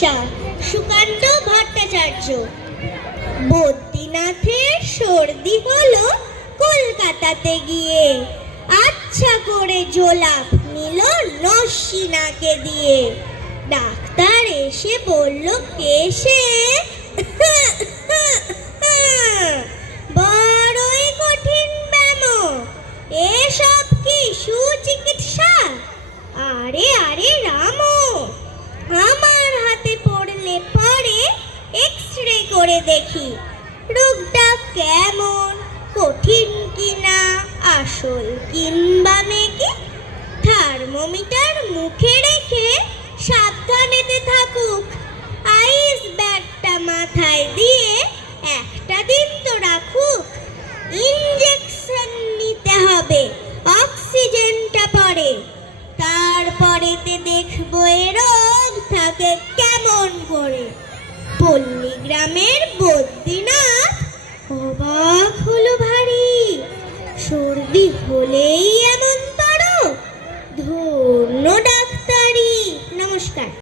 চিকিৎসা সুকান্ত ভট্টাচার্য। বদ্রীনাথের সর্দি হলো কলকাতাতে গিয়ে, আচ্ছা করে জোলাপ নিল নসিনাকে দিয়ে। ডাক্তার এসে বলল কেসে বড়ই কঠিন ব্যামো, এসব কি সুচিকিৎসা? আরে আরে রামো, আমার হাতে পড়লে পরে এক্সরে করে দেখি রোগটা কেমন, কঠিন কিনা আসল কিংবা মেকি। থার্মোমিটার মুখে রেখে সাবধানেতে থাকুক, আইস ব্যাগটা মাথায় দিয়ে একটা দিন তো রাখুক। ইঞ্জেকশন নিতে হবে, অক্সিজেনটা পরে, তারপরেতে দেখবো এ রোগ থাকে কেমন করে। পল্লীগ্রামের বদ্রীনাথ অবাক হলো ভারী, সর্দি হলেই